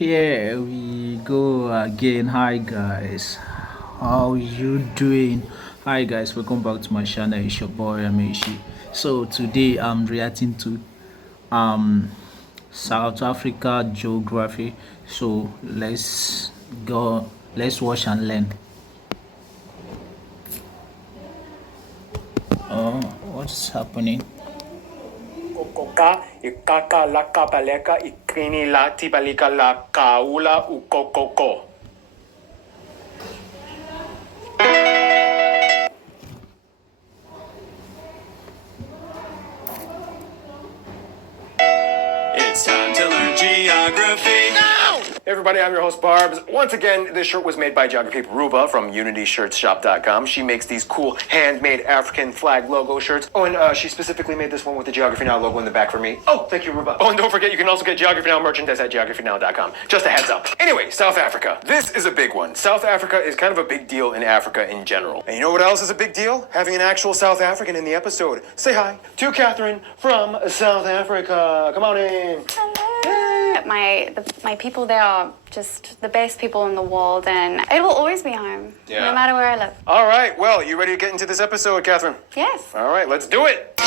Here we go again. Hi guys, how you doing? Hi guys, welcome back to my channel. It's your boy Amishi. So today I'm reacting to um South Africa geography. So let's go. Let's watch and learn. Oh, what's happening? Kokoka, ikaka la kapaleka, ikini la tibalika la kaula ukokoko. It's time to learn geography. Now! Hey everybody, I'm your host Barbs. Once again, this shirt was made by Geography Ruba from UnityShirtsShop.com. She makes these cool handmade African flag logo shirts. Oh, and she specifically made this one with the Geography Now logo in the back for me. Oh, thank you, Ruba. Oh, and don't forget, you can also get Geography Now merchandise at GeographyNow.com. Just a heads up. Anyway, South Africa. This is a big one. South Africa is kind of a big deal in Africa in general. And you know what else is a big deal? Having an actual South African in the episode. Say hi to Catherine from South Africa. Come on in. My people there are just the best people in the world, and it will always be home, no matter where I live. All right, well, you ready to get into this episode, Catherine? Yes. All right, let's do it.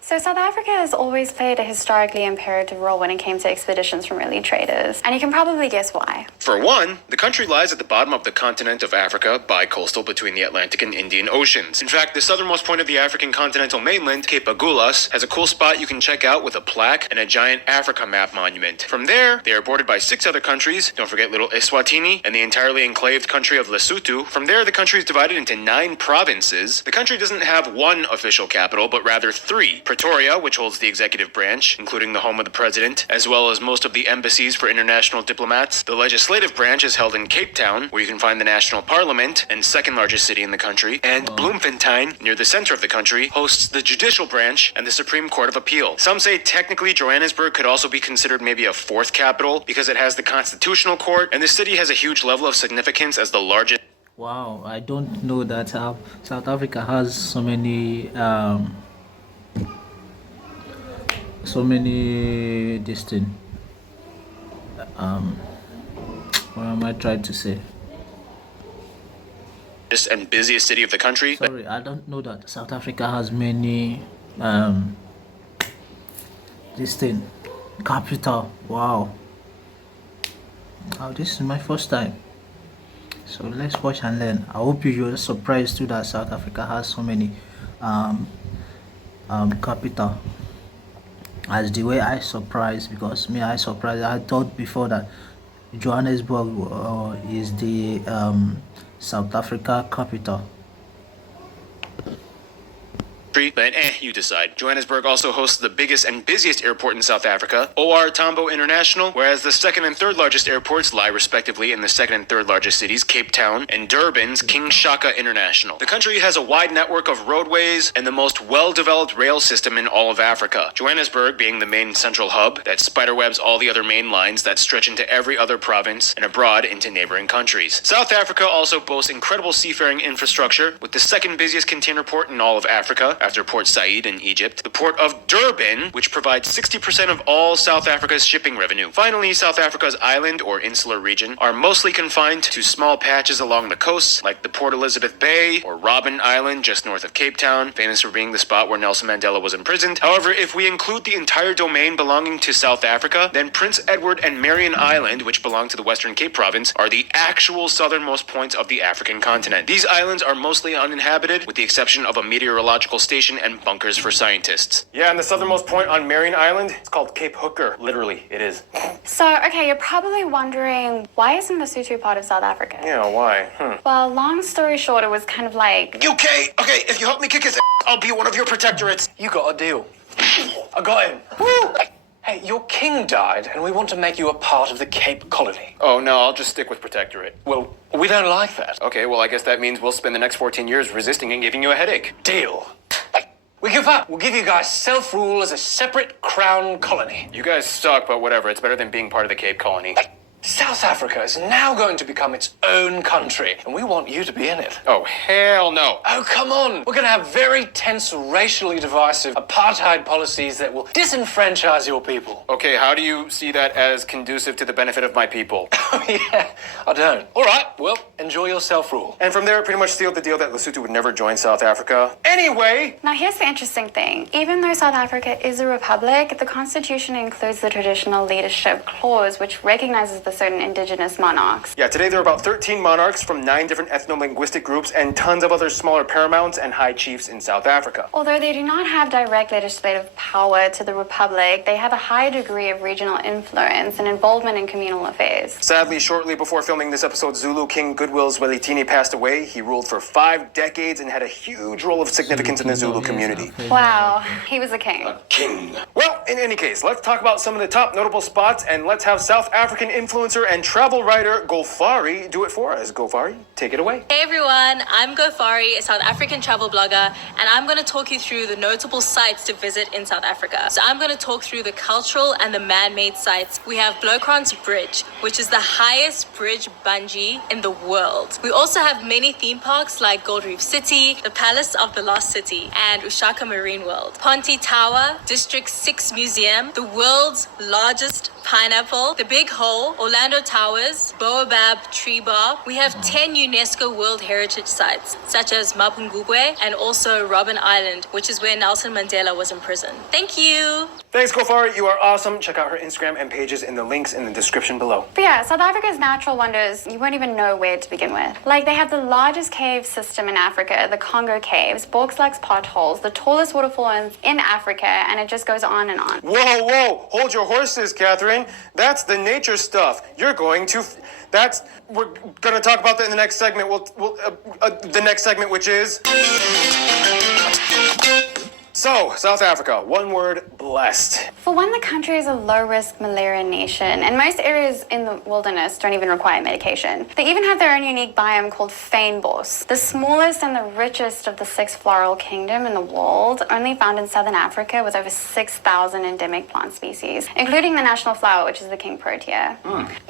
So South Africa has always played a historically imperative role when it came to expeditions from early traders, and you can probably guess why. For one, the country lies at the bottom of the continent of Africa, bi-coastal between the Atlantic and Indian Oceans. In fact, the southernmost point of the African continental mainland, Cape Agulhas, has a cool spot you can check out with a plaque and a giant Africa map monument. From there, they are bordered by 6 other countries. Don't forget little Eswatini and the entirely enclaved country of Lesotho. From there, the country is divided into 9 provinces. The country doesn't have one official capital, but rather 3. Pretoria, which holds the executive branch, including the home of the president, as well as most of the embassies for international diplomats. The legislative branch is held in Cape Town, where you can find the national parliament and second largest city in the country. And Bloemfontein, near the center of the country, hosts the judicial branch and the Supreme Court of Appeal. Some say technically Johannesburg could also be considered maybe a 4th capital because it has the Constitutional Court, and the city has a huge level of significance as the largest. Wow, I don't know that South Africa has so many this thing. What am I trying to say? And busiest city of the country. Sorry, I don't know that South Africa has many this thing capital. Wow. Oh, this is my first time. So let's watch and learn. I hope you're surprised too that South Africa has so many capital. As the way I surprised, because me I surprised. I thought before that Johannesburg is the South Africa capital. But you decide. Johannesburg also hosts the biggest and busiest airport in South Africa, OR Tambo International, whereas the second and third largest airports lie respectively in the second and third largest cities, Cape Town and Durban's King Shaka International. The country has a wide network of roadways and the most well-developed rail system in all of Africa. Johannesburg being the main central hub that spiderwebs all the other main lines that stretch into every other province and abroad into neighboring countries. South Africa also boasts incredible seafaring infrastructure, with the second busiest container port in all of Africa, after Port Said in Egypt, the port of Durban, which provides 60% of all South Africa's shipping revenue. Finally, South Africa's island or insular region are mostly confined to small patches along the coasts, like the Port Elizabeth Bay or Robben Island just north of Cape Town, famous for being the spot where Nelson Mandela was imprisoned. However, if we include the entire domain belonging to South Africa, then Prince Edward and Marion Island, which belong to the Western Cape Province, are the actual southernmost points of the African continent. These islands are mostly uninhabited, with the exception of a meteorological station and bunkers for scientists. Yeah, and the southernmost point on Marion Island, it's called Cape Hooker. Literally, it is. So, okay, you're probably wondering, why isn't Lesotho part of South Africa? Yeah, why? Well, long story short, it was kind of like... Okay, if you help me kick his ass, I'll be one of your protectorates. You got a deal. I got him. Woo! Hey, your king died, and we want to make you a part of the Cape Colony. Oh, no, I'll just stick with protectorate. Well, we don't like that. Okay, well, I guess that means we'll spend the next 14 years resisting and giving you a headache. Deal. We give up. We'll give you guys self-rule as a separate crown colony. You guys suck, but whatever. It's better than being part of the Cape Colony. South Africa is now going to become its own country, and we want you to be in it. Oh, hell no. Oh, come on. We're going to have very tense, racially divisive apartheid policies that will disenfranchise your people. Okay, how do you see that as conducive to the benefit of my people? Oh, yeah, I don't. All right, well, enjoy your self-rule. And from there, pretty much sealed the deal that Lesotho would never join South Africa. Anyway, Now, here's the interesting thing. Even though South Africa is a republic, the constitution includes the traditional leadership clause, which recognizes the certain indigenous monarchs. yeah, today there are about 13 monarchs from 9 different ethno-linguistic groups and tons of other smaller paramounts and high chiefs in South Africa. Although they do not have direct legislative power to the republic, they have a high degree of regional influence and involvement in communal affairs. Sadly, shortly before filming this episode, Zulu King Goodwill Zwelithini passed away. He ruled for 5 decades and had a huge role of significance in the Zulu community. Wow, he was a king. King. Well, in any case, let's talk about some of the top notable spots, and let's have South African influencer and travel writer Golfari do it for us. Golfari, take it away. Hey everyone, I'm Gofari, a South African travel blogger, and I'm going to talk you through the notable sites to visit in South Africa. So I'm going to talk through the cultural and the man-made sites. We have Blokrans Bridge, which is the highest bridge bungee in the world. We also have many theme parks like Gold Reef City, the Palace of the Lost City, and Ushaka Marine World. Ponte Tower, District 6 Museum, the world's largest pineapple, the Big Hole, Orlando Towers, Baobab Tree Bar. We have 10 UNESCO World Heritage Sites, such as Mapungubwe and also Robben Island, which is where Nelson Mandela was imprisoned. Thank you. Thanks, Golfari. You are awesome. Check out her Instagram and pages in the links in the description below. But yeah, South Africa's natural wonders, you won't even know where to begin with. Like, they have the largest cave system in Africa, the Congo Caves, Borgslags potholes, the tallest waterfall in Africa, and it just goes on and on. Whoa, whoa. Hold your horses, Catherine. That's the nature stuff. You're going to... We're going to talk about that in the next segment. The next segment, which is... So, South Africa, one word, blessed. For one, the country is a low-risk malaria nation, and most areas in the wilderness don't even require medication. They even have their own unique biome called Fynbos, the smallest and the richest of the 6 floral kingdom in the world, only found in southern Africa with over 6,000 endemic plant species, including the national flower, which is the king protea.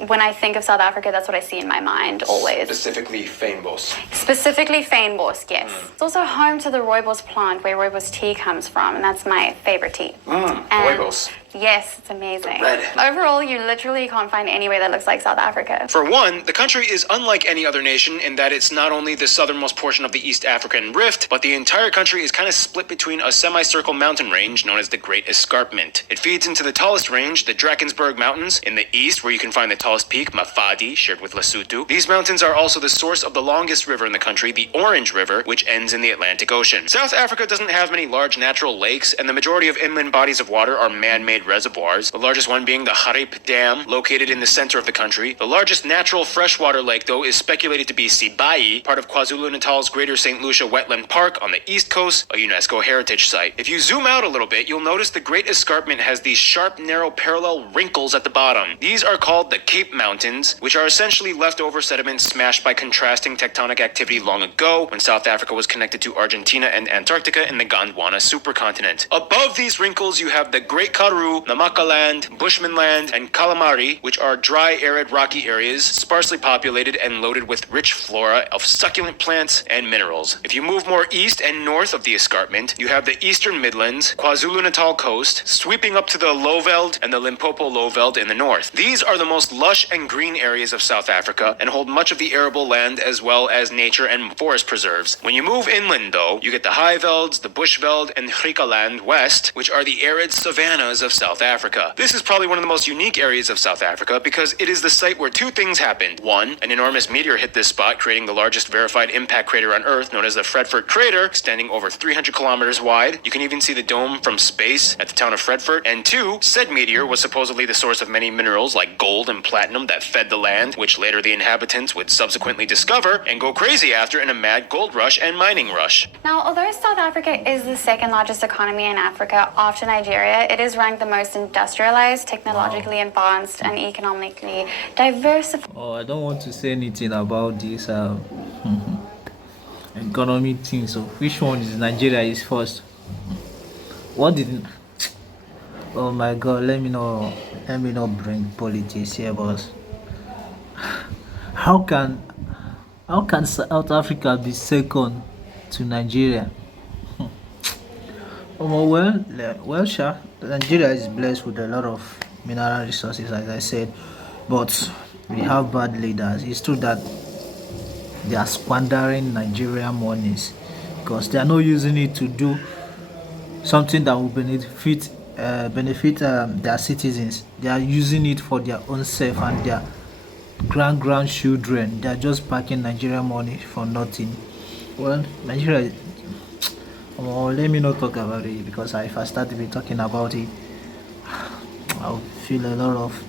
When I think of South Africa, that's what I see in my mind, always. Specifically, Fynbos. Specifically Fynbos, yes. It's also home to the rooibos plant, where rooibos tea comes from, and that's my favorite tea. Rooibos. Yes, it's amazing. Red. Overall, you literally can't find anywhere that looks like South Africa. For one, the country is unlike any other nation in that it's not only the southernmost portion of the East African Rift, but the entire country is kind of split between a semicircle mountain range known as the Great Escarpment. It feeds into the tallest range, the Drakensberg Mountains, in the east, where you can find the tallest peak, Mafadi, shared with Lesotho. These mountains are also the source of the longest river in the country, the Orange River, which ends in the Atlantic Ocean. South Africa doesn't have many large natural lakes, and the majority of inland bodies of water are man-made reservoirs, the largest one being the Harip Dam, located in the center of the country. The largest natural freshwater lake, though, is speculated to be Sibai, part of KwaZulu-Natal's Greater St. Lucia Wetland Park on the east coast, a UNESCO heritage site. If you zoom out a little bit, you'll notice the Great Escarpment has these sharp, narrow, parallel wrinkles at the bottom. These are called the Cape Mountains, which are essentially leftover sediments smashed by contrasting tectonic activity long ago, when South Africa was connected to Argentina and Antarctica in the Gondwana supercontinent. Above these wrinkles, you have the Great Karoo, Namaka Land, Bushman Land, and Calamari, which are dry, arid, rocky areas, sparsely populated and loaded with rich flora of succulent plants and minerals. If you move more east and north of the escarpment, you have the Eastern Midlands, KwaZulu-Natal coast, sweeping up to the Lowveld and the Limpopo Lowveld in the north. These are the most lush and green areas of South Africa and hold much of the arable land as well as nature and forest preserves. When you move inland, though, you get the Highvelds, the Bushveld, and Griqualand west, which are the arid savannas of South Africa. This is probably one of the most unique areas of South Africa because it is the site where 2 things happened. One, an enormous meteor hit this spot, creating the largest verified impact crater on Earth, known as the Fredfort Crater, extending over 300 kilometers wide. You can even see the dome from space at the town of Fredfort. And 2, said meteor was supposedly the source of many minerals like gold and platinum that fed the land, which later the inhabitants would subsequently discover and go crazy after in a mad gold rush and mining rush. Now, although South Africa is the second largest economy in Africa after Nigeria, it is ranked the most industrialized, technologically advanced, and economically diversified. Oh, I don't want to say anything about this economic thing. So, which one is Nigeria is first? What did? Oh my God! Let me not bring politics here, boss. How can South Africa be second to Nigeria? Sure, Nigeria is blessed with a lot of mineral resources, as I said, but we have bad leaders. It's true that they are squandering Nigerian monies because they are not using it to do something that will benefit their citizens. They are using it for their own self and their grandchildren. They are just packing Nigerian money for nothing. Well, Nigeria. Oh, let me not talk about it because if I start to be talking about it, I'll feel a lot of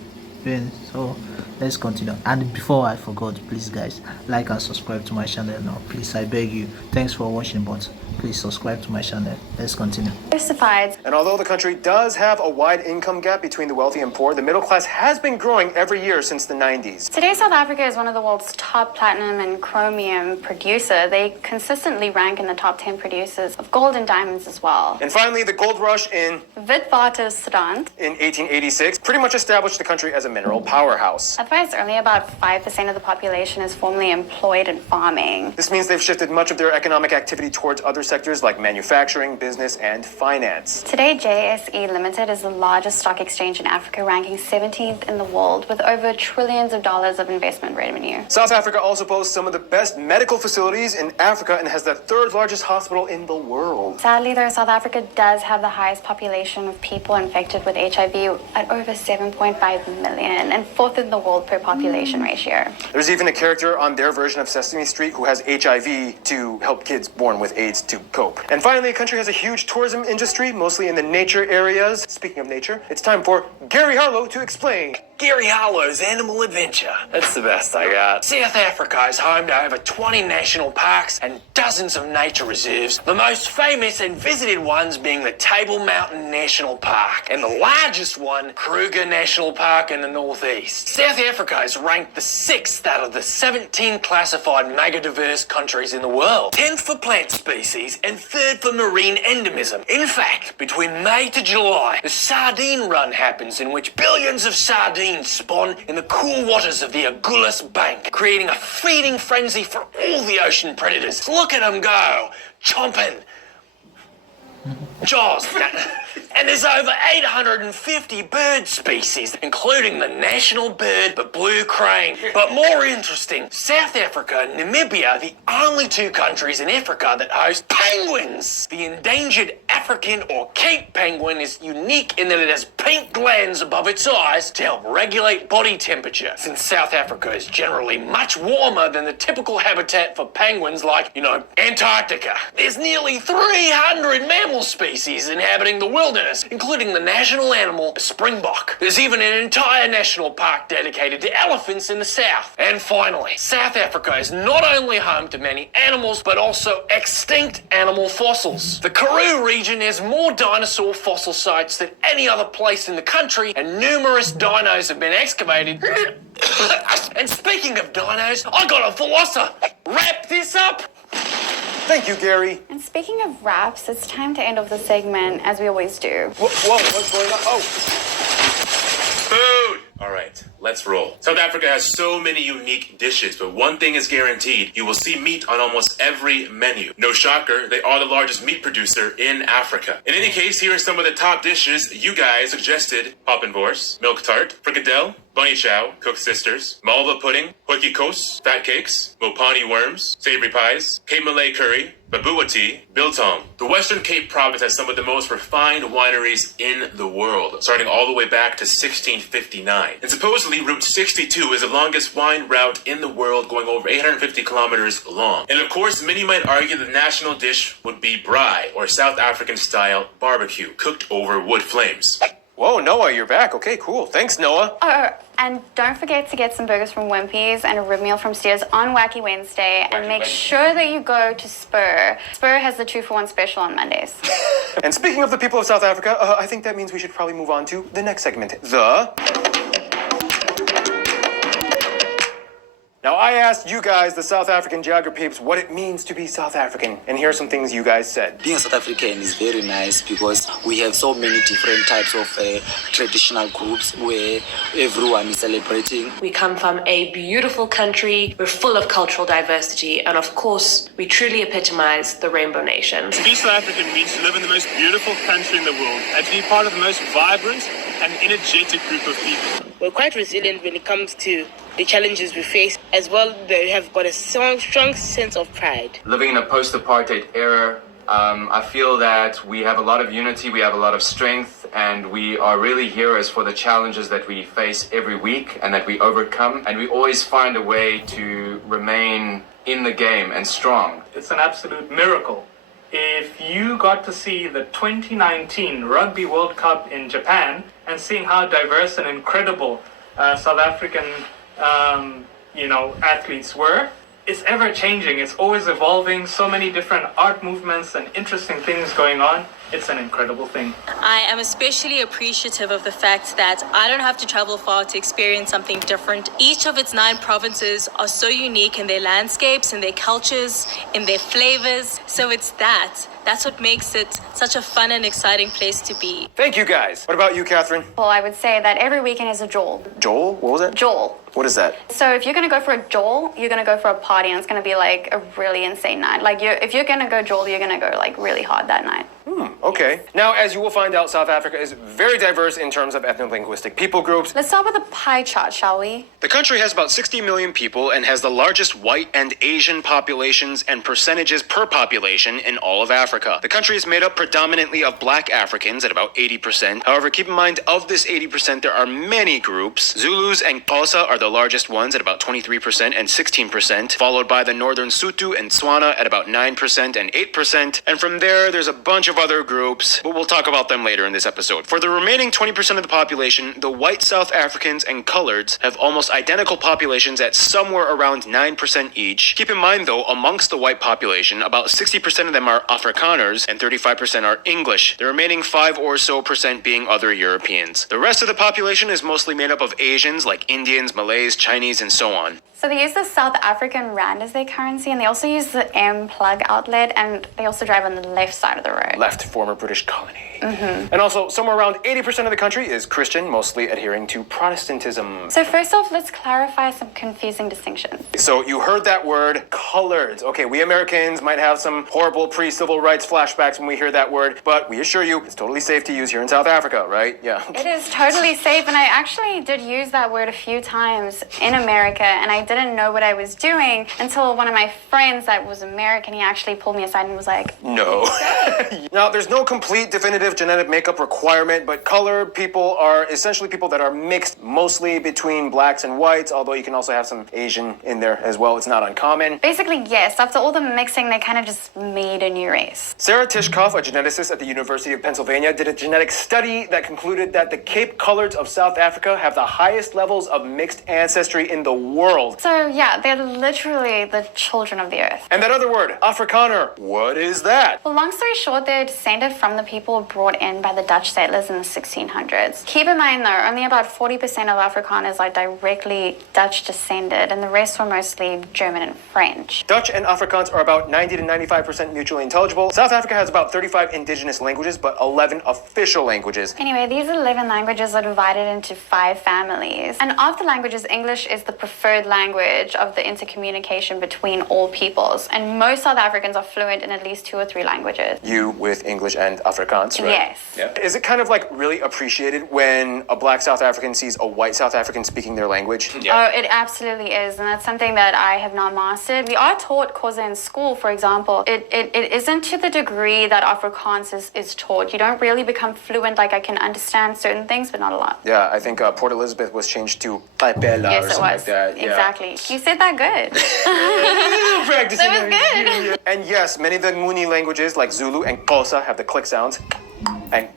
pain. So let's continue. And before I forgot, please guys, like and subscribe to my channel now. Please, I beg you. Thanks for watching, but please subscribe to my channel. Let's continue. Diversified. And although the country does have a wide income gap between the wealthy and poor, the middle class has been growing every year since the 90s. Today, South Africa is one of the world's top platinum and chromium producer. They consistently rank in the top 10 producers of gold and diamonds as well. And finally, the gold rush in Witwatersrand. 1886 pretty much established the country as a mineral powerhouse. Advised only about 5% of the population is formally employed in farming. This means they've shifted much of their economic activity towards other sectors like manufacturing, business, and finance. Today, JSE Limited is the largest stock exchange in Africa, ranking 17th in the world with over trillions of dollars of investment revenue. South Africa also boasts some of the best medical facilities in Africa and has the third largest hospital in the world. Sadly, though, South Africa does have the highest population of people infected with HIV at over 7.5 million and fourth in the world per population ratio. There's even a character on their version of Sesame Street who has HIV to help kids born with AIDS to cope. And finally, the country has a huge tourism industry, mostly in the nature areas. Speaking of nature, it's time for Gary Harlow to explain. Gary Harlow's Animal Adventure. That's the best I got. South Africa is home to over 20 national parks and dozens of nature reserves, the most famous and visited ones being the Table Mountain National Park and the largest one, Kruger National Park in the northeast. South Africa is ranked the 6th out of the 17 classified megadiverse countries in the world, 10th for plant species and 3rd for marine endemism. In fact, between May to July, the sardine run happens in which billions of sardines spawn in the cool waters of the Agulhas Bank, creating a feeding frenzy for all the ocean predators. Look at them go, chomping. Jaws. And there's over 850 bird species, including the national bird, the blue crane. But more interesting, South Africa and Namibia are the only two countries in Africa that host penguins. The endangered African or Cape penguin is unique in that it has pink glands above its eyes to help regulate body temperature, since South Africa is generally much warmer than the typical habitat for penguins like, Antarctica. There's nearly 300 mammal species inhabiting the wilderness, including the national animal, the springbok. There's even an entire national park dedicated to elephants in the south. And finally, South Africa is not only home to many animals, but also extinct animal fossils. The Karoo region has more dinosaur fossil sites than any other place in the country, and numerous dinos have been excavated. And speaking of dinos, I got a philosopher. Wrap this up. Thank you, Gary. And speaking of wraps, it's time to end off the segment as we always do. Whoa, what's going on? Oh. Food! All right, let's roll. South Africa has so many unique dishes, but one thing is guaranteed. You will see meat on almost every menu. No shocker, they are the largest meat producer in Africa. In any case, here are some of the top dishes you guys suggested. Poppenvors, milk tart, frikadelle, bunny chow, cooked sisters, malva pudding, hoiki kos, fat cakes, mopani worms, savory pies, Cape Malay curry, babua tea, biltong. The Western Cape province has some of the most refined wineries in the world, starting all the way back to 1659. And supposedly, Route 62 is the longest wine route in the world, going over 850 kilometers long. And of course, many might argue the national dish would be braai, or South African-style barbecue, cooked over wood flames. Whoa, Noah, you're back. Okay, cool. Thanks, Noah. Oh, and don't forget to get some burgers from Wimpy's and a rib meal from Steers on Wacky Wednesday. And make sure that you go to Spur. Spur has the 2-for-1 special on Mondays. And speaking of the people of South Africa, I think that means we should probably move on to the next segment. Now, I asked you guys, the South African geography peeps, what it means to be South African, and here are some things you guys said. Being a South African is very nice because we have so many different types of traditional groups where everyone is celebrating. We come from a beautiful country. We're full of cultural diversity. And of course, we truly epitomize the Rainbow Nation. To be South African means to live in the most beautiful country in the world and to be part of the most vibrant and energetic group of people. We're quite resilient when it comes to the challenges we face. As well, they have got a strong sense of pride. Living in a post-apartheid era, I feel that we have a lot of unity, we have a lot of strength, and we are really heroes for the challenges that we face every week and that we overcome. And we always find a way to remain in the game and strong. It's an absolute miracle. If you got to see the 2019 Rugby World Cup in Japan and seeing how diverse and incredible South African athletes were, it's ever changing, it's always evolving, so many different art movements and interesting things going on. It's an incredible thing. I am especially appreciative of the fact that I don't have to travel far to experience something different. Each of its 9 provinces are so unique in their landscapes, in their cultures, in their flavors. So that's what makes it such a fun and exciting place to be. Thank you, guys. What about you, Catherine? Well, I would say that every weekend is a jol. Joel? What was it? Jol. What is that? So if you're going to go for a jol, you're going to go for a party, and it's going to be like a really insane night. Like if you're going to go jol, you're going to go like really hard that night. Okay. Now, as you will find out, South Africa is very diverse in terms of ethno-linguistic people groups. Let's start with the pie chart, shall we? The country has about 60 million people and has the largest white and Asian populations and percentages per population in all of Africa. The country is made up predominantly of black Africans at about 80%. However, keep in mind, of this 80%, there are many groups. Zulus and Xhosa are the largest ones at about 23% and 16%, followed by the Northern Sotho and Tswana at about 9% and 8%. And from there's a bunch of other groups, but we'll talk about them later in this episode. For the remaining 20% of the population, the white South Africans and coloreds have almost identical populations at somewhere around 9% each. Keep in mind though, amongst the white population, about 60% of them are Afrikaners and 35% are English, the remaining 5 or so percent being other Europeans. The rest of the population is mostly made up of Asians like Indians, Malays, Chinese, and so on. So they use the South African rand as their currency, and they also use the M plug outlet, and they also drive on the left side of the road. Left, former British colony. And also, somewhere around 80% of the country is Christian, mostly adhering to Protestantism. So first off, let's clarify some confusing distinctions. So you heard that word, coloreds. Okay, we Americans might have some horrible pre-civil rights flashbacks when we hear that word, but we assure you, it's totally safe to use here in South Africa, right? Yeah. It is totally safe, and I actually did use that word a few times in America, and I didn't know what I was doing until one of my friends that was American, he actually pulled me aside and was like, no. Now, there's no complete definitive genetic makeup requirement, but colored people are essentially people that are mixed mostly between blacks and whites, although you can also have some Asian in there as well. It's not uncommon. Basically, yes. After all the mixing, they kind of just made a new race. Sarah Tishkoff, a geneticist at the University of Pennsylvania, did a genetic study that concluded that the Cape Coloreds of South Africa have the highest levels of mixed ancestry in the world. So yeah, they're literally the children of the earth. And that other word, Afrikaner, what is that? Well, long story short, they're descended from the people brought in by the Dutch settlers in the 1600s. Keep in mind though, only about 40% of Afrikaners are directly Dutch descended, and the rest were mostly German and French. Dutch and Afrikaans are about 90 to 95% mutually intelligible. South Africa has about 35 indigenous languages, but 11 official languages. Anyway, these 11 languages are divided into 5 families. And of the languages, English is the preferred language of the intercommunication between all peoples. And most South Africans are fluent in at least 2 or 3 languages. You with English and Afrikaans, right? Yes. Yeah. Is it kind of like really appreciated when a black South African sees a white South African speaking their language? Yeah. Oh, it absolutely is. And that's something that I have not mastered. We are taught Xhosa in school, for example. It isn't to the degree that Afrikaans is taught. You don't really become fluent. Like I can understand certain things, but not a lot. Yeah, I think Port Elizabeth was changed to Taipela yes, or something like that. Yeah. Exactly. You said that good. Practicing. That was good. And yes, many of the Nguni languages like Zulu and Xhosa have the click sounds. And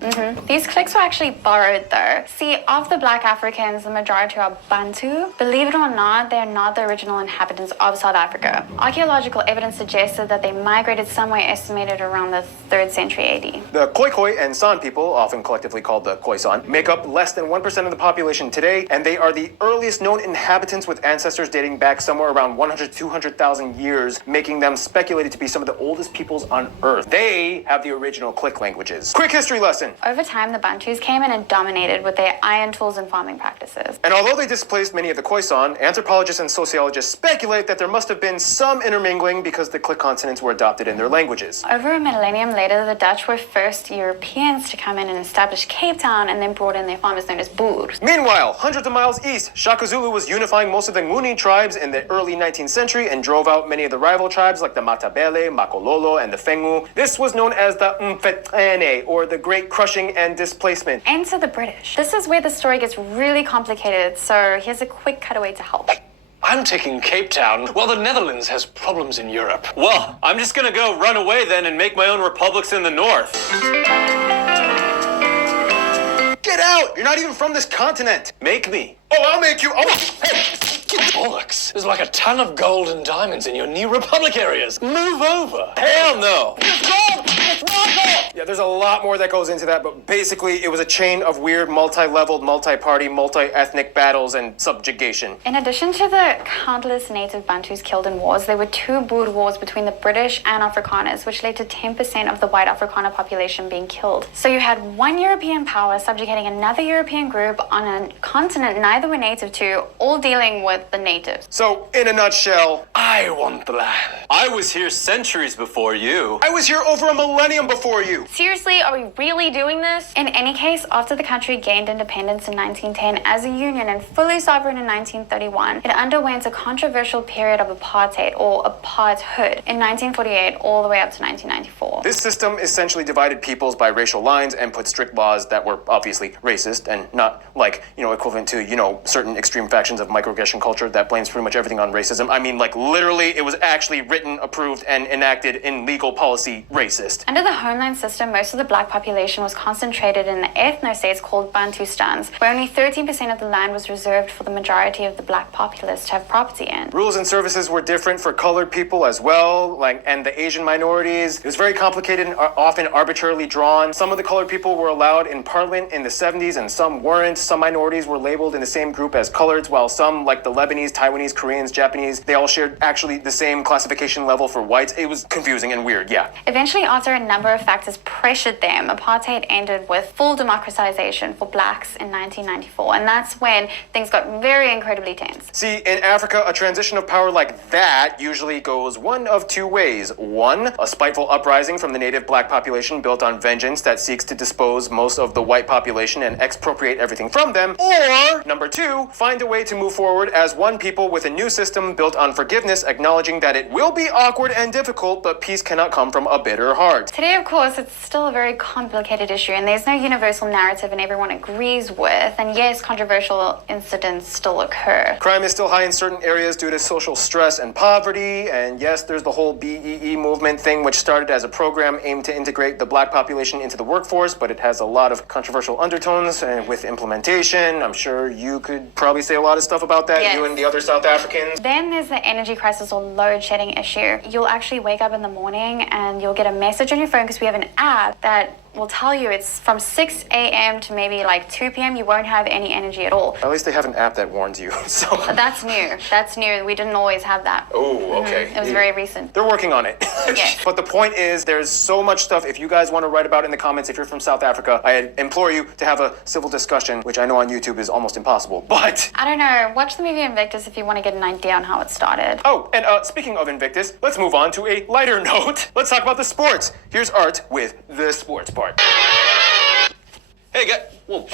These cliques were actually borrowed though. See, of the black Africans, the majority are Bantu. Believe it or not, they're not the original inhabitants of South Africa. Archaeological evidence suggested that they migrated somewhere estimated around the 3rd century AD. the Khoikhoi and San people, often collectively called the Khoisan, make up less than 1% of the population today, and they are the earliest known inhabitants with ancestors dating back somewhere around 100 to 200,000 years, making them speculated to be some of the oldest peoples on Earth. They have the original click languages. Quick history lesson. Over time, the Bantus came in and dominated with their iron tools and farming practices. And although they displaced many of the Khoisan, anthropologists and sociologists speculate that there must have been some intermingling because the click consonants were adopted in their languages. Over a millennium later, the Dutch were first Europeans to come in and establish Cape Town and then brought in their farmers known as Boers. Meanwhile, hundreds of miles east, Shaka Zulu was unifying most of the Nguni tribes in the early 19th century and drove out many of the rival tribes like the Matabele, Makololo, and the Fengu. This was known as the Mfetene, or the Great Crushing and Displacement. Enter the British. This is where the story gets really complicated, so here's a quick cutaway to help. I'm taking Cape Town while the Netherlands has problems in Europe. Well, I'm just gonna go run away then and make my own republics in the north. Get out! You're not even from this continent. Make me. Oh, I'll make you. Hey! Bollocks. There's like a ton of gold and diamonds in your new republic areas. Move over. Hell no. Yeah, there's a lot more that goes into that, but basically it was a chain of weird multi-leveled, multi-party, multi-ethnic battles and subjugation. In addition to the countless native Bantus killed in wars, there were 2 Boer wars between the British and Afrikaners, which led to 10% of the white Afrikaner population being killed. So you had one European power subjugating another European group on a continent neither were native to, all dealing with the natives. So, in a nutshell, I want the land. I was here centuries before you. I was here over a millennium before you. Seriously, are we really doing this? In any case, after the country gained independence in 1910 as a union and fully sovereign in 1931, it underwent a controversial period of apartheid or apartheid in 1948 all the way up to 1994. This system essentially divided peoples by racial lines and put strict laws that were obviously racist and not like, equivalent to, certain extreme factions of microaggression culture that blames pretty much everything on racism. I mean, like, literally, it was actually written, approved, and enacted in legal policy racist. Under the homeland system, most of the black population was concentrated in the ethno-states called Bantustans, where only 13% of the land was reserved for the majority of the black populace to have property in. Rules and services were different for colored people as well, and the Asian minorities. It was very complicated and often arbitrarily drawn. Some of the colored people were allowed in parliament in the 70s and some weren't. Some minorities were labeled in the same group as coloreds, while some, like the Lebanese, Taiwanese, Koreans, Japanese, they all shared actually the same classification level for whites. It was confusing and weird, yeah. Eventually, after a number of factors pressured them, apartheid ended with full democratization for blacks in 1994, and that's when things got very incredibly tense. See, in Africa, a transition of power like that usually goes one of 2 ways. 1, a spiteful uprising from the native black population built on vengeance that seeks to dispose most of the white population and expropriate everything from them. Or, number 2, find a way to move forward as one people with a new system built on forgiveness, acknowledging that it will be awkward and difficult, but peace cannot come from a bitter heart. Today, of course, it's still a very complicated issue, and there's no universal narrative and everyone agrees with, and yes, controversial incidents still occur. Crime is still high in certain areas due to social stress and poverty, and yes, there's the whole BEE movement thing, which started as a program aimed to integrate the black population into the workforce, but it has a lot of controversial undertones, and with implementation, I'm sure you could probably say a lot of stuff about that, yes. You and the other South Africans. Then there's the energy crisis or load shedding issue. You'll actually wake up in the morning and you'll get a message on your phone because we have an app that will tell you it's from 6 a.m. to maybe like 2 p.m. you won't have any energy at all. At least they have an app that warns you, so... That's new. That's new. We didn't always have that. Oh, okay. It was very recent. They're working on it. Yes. But the point is, there's so much stuff. If you guys want to write about it in the comments, if you're from South Africa, I implore you to have a civil discussion, which I know on YouTube is almost impossible, but... I don't know. Watch the movie Invictus if you want to get an idea on how it started. Oh, and speaking of Invictus, let's move on to a lighter note. Let's talk about the sports. Here's Art with the sports part. Hey, guys. Whoa.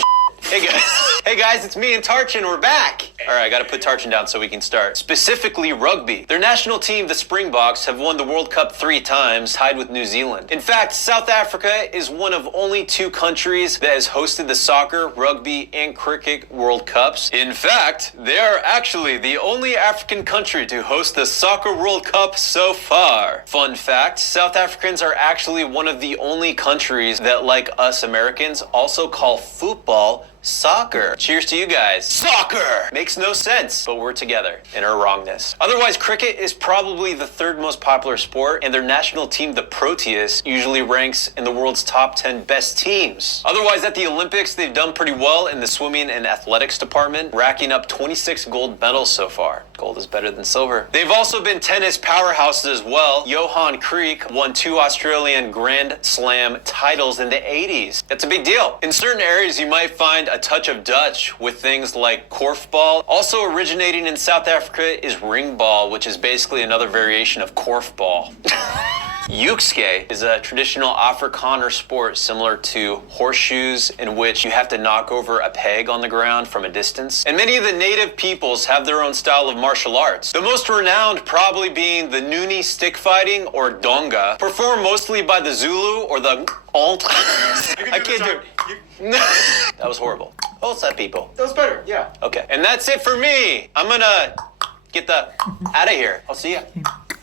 Hey guys, it's me and Tarchin. We're back. All right, I got to put Tarchin down so we can start. Specifically rugby. Their national team, the Springboks, have won the World Cup 3 times, tied with New Zealand. In fact, South Africa is one of only 2 countries that has hosted the soccer, rugby, and cricket World Cups. In fact, they are actually the only African country to host the Soccer World Cup so far. Fun fact, South Africans are actually one of the only countries that, like us Americans, also call football soccer. Cheers to you guys. Soccer! Makes no sense, but we're together in our wrongness. Otherwise, cricket is probably the 3rd most popular sport, and their national team, the Proteas, usually ranks in the world's top 10 best teams. Otherwise, at the Olympics, they've done pretty well in the swimming and athletics department, racking up 26 gold medals so far. Gold is better than silver. They've also been tennis powerhouses as well. Johan Kriek won 2 Australian Grand Slam titles in the 80s. That's a big deal. In certain areas, you might find a touch of Dutch with things like korfball. Also originating in South Africa is ringball, which is basically another variation of korfball. Ukske is a traditional Afrikaner sport similar to horseshoes, in which you have to knock over a peg on the ground from a distance. And many of the native peoples have their own style of martial arts. The most renowned probably being the Nuni stick fighting, or Donga, performed mostly by the Zulu or the I can't do it. That was horrible. What's that, people? That was better, yeah. Okay, and that's it for me. I'm gonna get the out of here. I'll see ya.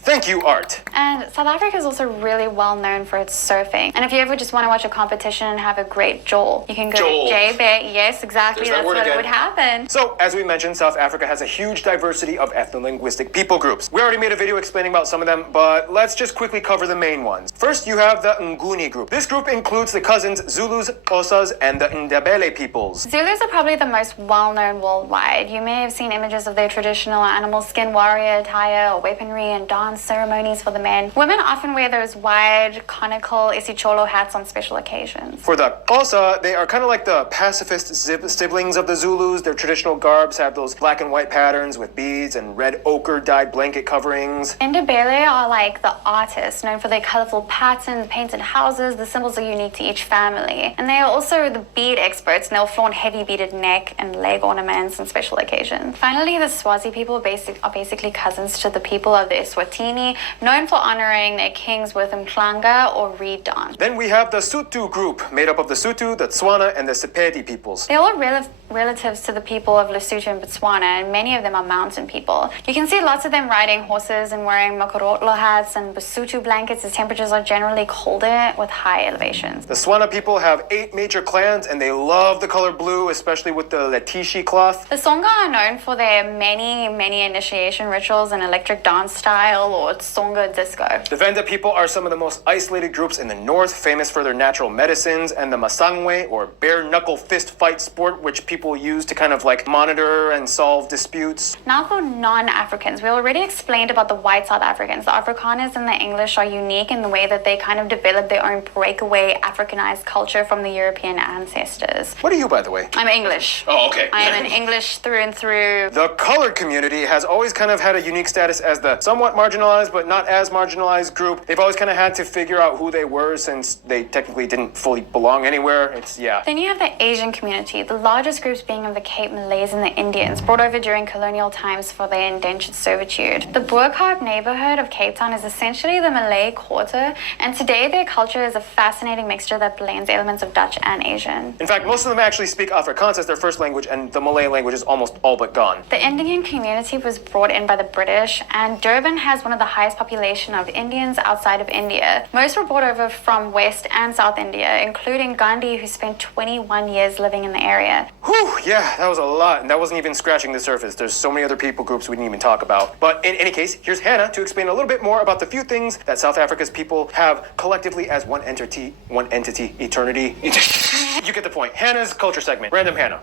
Thank you, Art. And South Africa is also really well known for its surfing. And if you ever just want to watch a competition and have a great joel, you can go Joel. to JBet. Yes, exactly. There's that That's word what again. would happen. So, as we mentioned, South Africa has a huge diversity of ethno-linguistic people groups. We already made a video explaining about some of them, but let's just quickly cover the main ones. First, you have the Nguni group. This group includes the cousins Zulus, Xhosas, and the Ndebele peoples. Zulus are probably the most well-known worldwide. You may have seen images of their traditional animal skin warrior attire or weaponry and dance ceremonies for the men. Women often wear those wide, conical isicholo hats on special occasions. For the Xhosa, they are kind of like the pacifist siblings of the Zulus. Their traditional garbs have those black and white patterns with beads and red ochre dyed blanket coverings. Ndebele are like the artists, known for their colorful patterns, painted houses. The symbols are unique to each family. And they are also the bead experts, and they'll flaunt heavy beaded neck and leg ornaments on special occasions. Finally, the Swazi people are basically cousins to the people of the Eswatini, known for honoring their kings with mklanga or reed dance. Then we have the Sotho group, made up of the Sotho, the Tswana, and the Sepedi peoples. They're all relatives to the people of Lesotho and Botswana, and many of them are mountain people. You can see lots of them riding horses and wearing makorotlo hats and Basotho blankets as temperatures are generally colder with high elevations. The Tswana people have 8 major clans, and they love the color blue, especially with the Letishi cloth. The Songa are known for their many initiation rituals and electric dance style or Songa disco. The Venda people are some of the most isolated groups in the north, famous for their natural medicines, and the Masangwe, or bare knuckle fist fight sport, which people use to kind of like monitor and solve disputes. Now for non-Africans, we already explained about the white South Africans. The Afrikaners and the English are unique in the way that they kind of developed their own breakaway Africanized culture from the European ancestors. What are you, by the way? I'm English. Oh, okay. I am an English through and through. The colored community has always kind of had a unique status as the somewhat marginalized but not as marginalized group. They've always kind of had to figure out who they were since they technically didn't fully belong anywhere. Then you have the Asian community, the largest groups being of the Cape Malays and the Indians, brought over during colonial times for their indentured servitude. The Boerkaap neighborhood of Cape Town is essentially the Malay Quarter, and today their culture is a fascinating mixture that blends elements of Dutch and Asian. In fact, most of them actually speak Afrikaans as their first language, and the Malay language is almost all but gone. The Indian community was brought in by the British, and Durban has one of the highest population of Indians outside of India. Most were brought over from West and South India, including Gandhi, who spent 21 years living in the area. Whew, yeah, that was a lot, and that wasn't even scratching the surface. There's so many other people groups we didn't even talk about. But in any case, here's Hannah to explain a little bit more about the few things that South Africa's people have collectively as one entity, eternity. You get the point. Hannah's culture segment. Random Hannah.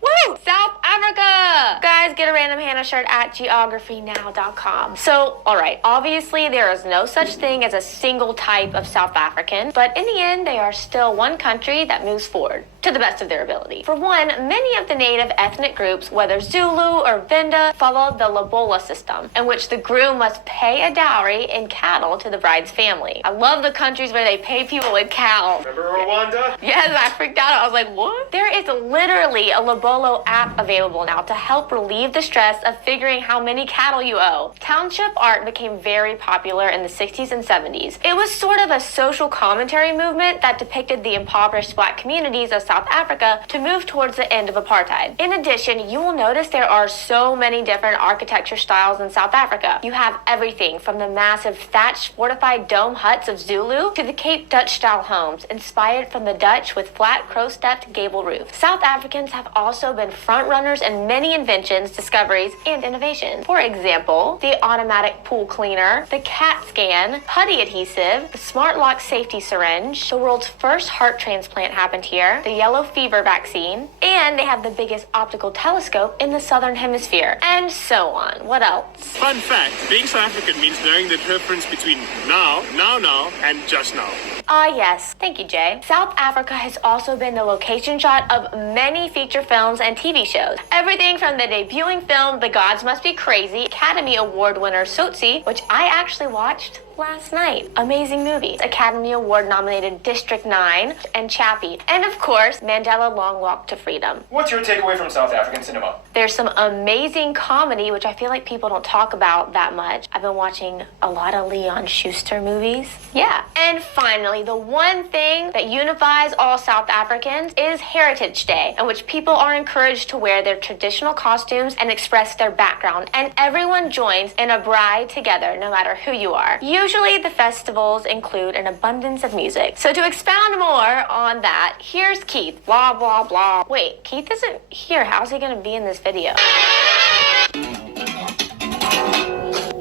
Woo! South Africa! Guys, get a random Hannah shirt at geographynow.com. So, alright, obviously there is no such thing as a single type of South African, but in the end, they are still one country that moves forward to the best of their ability. For one, many of the native ethnic groups, whether Zulu or Venda, follow the Lobola system, in which the groom must pay a dowry in cattle to the bride's family. I love the countries where they pay people with cattle. Remember Rwanda? Yes, I freaked out. I was like, what? There is literally a Lobolo app available now to help relieve the stress of figuring how many cattle you owe. Township art became very popular in the 60s and 70s. It was sort of a social commentary movement that depicted the impoverished black communities of South Africa to move towards the end of apartheid. In addition, you will notice there are so many different architecture styles in South Africa. You have everything from the massive thatched fortified dome huts of Zulu to the Cape Dutch style homes inspired from the Dutch with flat crow-stepped gable roofs. South Africans have also been front runners in many inventions, discoveries, and innovations. For example, the automatic pool cleaner, the CAT scan, putty adhesive, the smart lock safety syringe, the world's first heart transplant happened here, the yellow fever vaccine, and they have the biggest optical telescope in the southern hemisphere, and so on. What else? Fun fact, being South African means knowing the difference between now, and just now. Yes. Thank you, Jay. South Africa has also been the location shot of many feature films and TV shows. Everything from the debuting film The Gods Must Be Crazy, Academy Award winner Tsotsi, which I actually watched last night. Amazing movie. Academy Award nominated District 9 and Chappie. And of course, Mandela Long Walk to Freedom. What's your takeaway from South African cinema? There's some amazing comedy, which I feel like people don't talk about that much. I've been watching a lot of Leon Schuster movies. Yeah. And finally, the one thing that unifies all South Africans is Heritage Day, in which people are encouraged to wear their traditional costumes and express their background. And everyone joins in a bride together, no matter who you are. Usually, the festivals include an abundance of music. So to expound more on that, here's Keith. Blah, blah, blah. Wait, Keith isn't here. How's he gonna be in this video?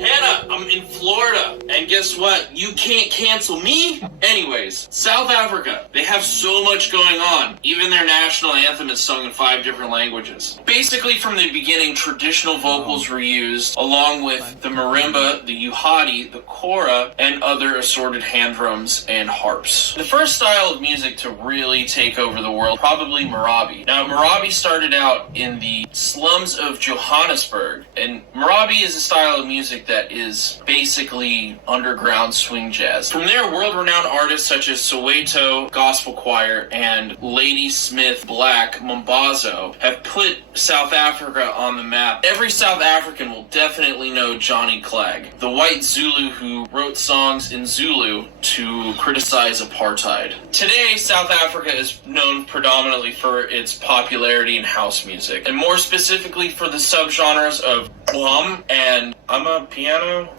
Hannah, I'm in Florida, and guess what? You can't cancel me? Anyways, South Africa, they have so much going on. Even their national anthem is sung in 5 different languages. Basically, from the beginning, traditional vocals were used, along with the marimba, the uhadi, the kora, and other assorted hand drums and harps. The first style of music to really take over the world, probably Marabi. Now, Marabi started out in the slums of Johannesburg, and Marabi is a style of music that is basically underground swing jazz. From there, world-renowned artists such as Soweto Gospel Choir and Lady Smith Black Mambazo have put South Africa on the map. Every South African will definitely know Johnny Clegg, the white Zulu who wrote songs in Zulu to criticize apartheid. Today, South Africa is known predominantly for its popularity in house music, and more specifically for the subgenres of Blum and I'm a piano.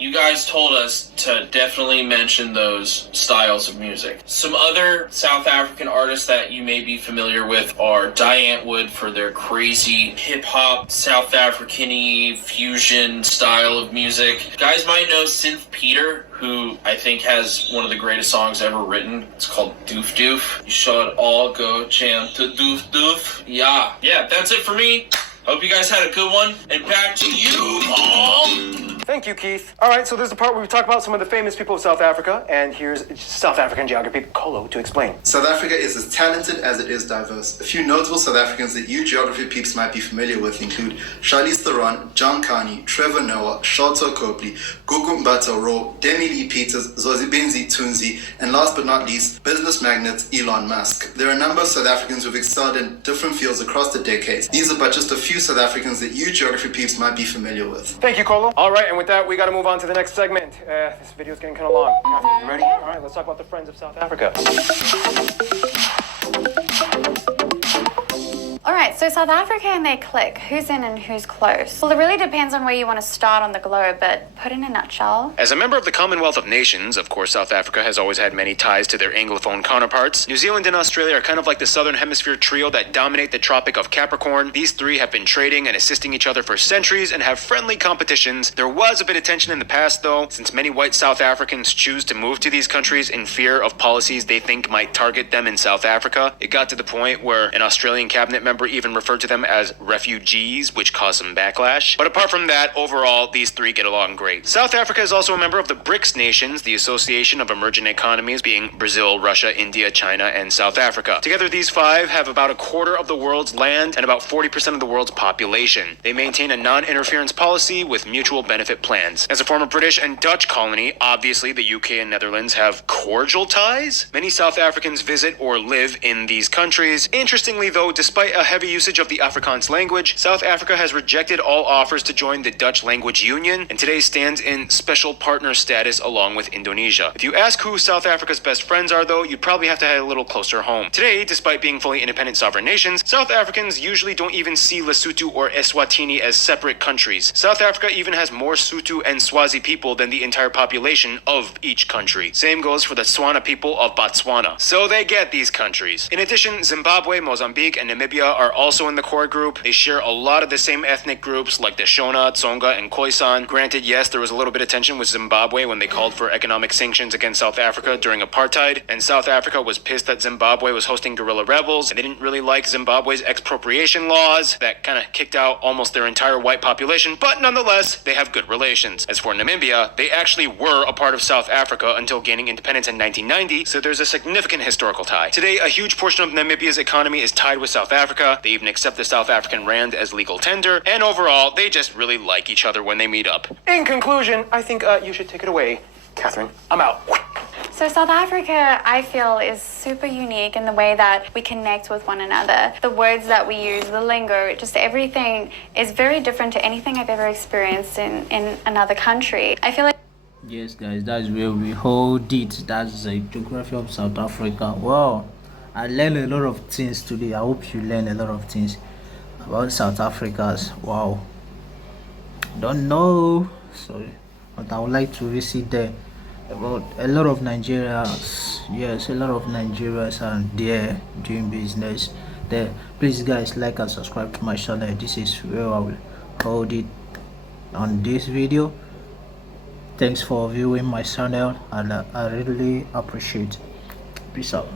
You guys told us to definitely mention those styles of music. Some other South African artists that you may be familiar with are Die Antwoord for their crazy hip-hop, South African-y fusion style of music. Guys might know Synth Peter, who I think has one of the greatest songs ever written. It's called Doof Doof. You should all go jam to Doof Doof. Yeah, that's it for me. Hope you guys had a good one, and back to you, Paul! Thank you, Keith. All right, so there's the part where we talk about some of the famous people of South Africa, and here's South African geography Kolo to explain. South Africa is as talented as it is diverse. A few notable South Africans that you geography peeps might be familiar with include Charlize Theron, John Carney, Trevor Noah, Sholto Copley, Gugu Mbatha-Raw, Demi Lee Peters, Zosibenzi Tunzi, and last but not least, business magnate Elon Musk. There are a number of South Africans who've excelled in different fields across the decades. These are but just a few South Africans that you geography peeps might be familiar with. Thank you, Kolo. All right, and with that, we got to move on to the next segment. This video is getting kind of long. Catherine, you ready? All right, let's talk about the Friends of South Africa. All right, so South Africa and their clique, who's in and who's close? Well, it really depends on where you want to start on the globe, but put in a nutshell. As a member of the Commonwealth of Nations, of course, South Africa has always had many ties to their Anglophone counterparts. New Zealand and Australia are kind of like the Southern Hemisphere trio that dominate the Tropic of Capricorn. These three have been trading and assisting each other for centuries and have friendly competitions. There was a bit of tension in the past, though, since many white South Africans choose to move to these countries in fear of policies they think might target them in South Africa. It got to the point where an Australian cabinet member member even referred to them as refugees, which caused some backlash. But apart from that, overall, these three get along great. South Africa is also a member of the BRICS nations, the Association of Emerging Economies, being Brazil, Russia, India, China, and South Africa. Together, these five have about a quarter of the world's land and about 40% of the world's population. They maintain a non-interference policy with mutual benefit plans. As a former British and Dutch colony, obviously the UK and Netherlands have cordial ties. Many South Africans visit or live in these countries. Interestingly though, despite a heavy usage of the Afrikaans language, South Africa has rejected all offers to join the Dutch Language Union and today stands in special partner status along with Indonesia. If you ask who South Africa's best friends are though, you'd probably have to head a little closer home. Today, despite being fully independent sovereign nations, South Africans usually don't even see Lesotho or Eswatini as separate countries. South Africa even has more Sotho and Swazi people than the entire population of each country. Same goes for the Tswana people of Botswana. So they get these countries. In addition, Zimbabwe, Mozambique, and Namibia are also in the core group. They share a lot of the same ethnic groups like the Shona, Tsonga, and Khoisan. Granted, yes, there was a little bit of tension with Zimbabwe when they called for economic sanctions against South Africa during apartheid, and South Africa was pissed that Zimbabwe was hosting guerrilla rebels, and they didn't really like Zimbabwe's expropriation laws that kind of kicked out almost their entire white population, but nonetheless, they have good relations. As for Namibia, they actually were a part of South Africa until gaining independence in 1990, so there's a significant historical tie. Today, a huge portion of Namibia's economy is tied with South Africa. They even accept the South African rand as legal tender, and overall, they just really like each other when they meet up. In conclusion, I think you should take it away, Catherine. I'm out. So South Africa, I feel, is super unique in the way that we connect with one another. The words that we use, the lingo, just everything is very different to anything I've ever experienced in another country. I feel like... Yes guys, that's where we hold it. That's the geography of South Africa. Wow, I learned a lot of things today. I hope you learn a lot of things about South Africa's. Wow, don't know, sorry, but I would like to visit there. About a lot of Nigerians, yes, a lot of Nigerians are there doing business there. Please guys, like and subscribe to my channel. This is where I will hold it on this video. Thanks for viewing my channel, and I really appreciate it. Peace out.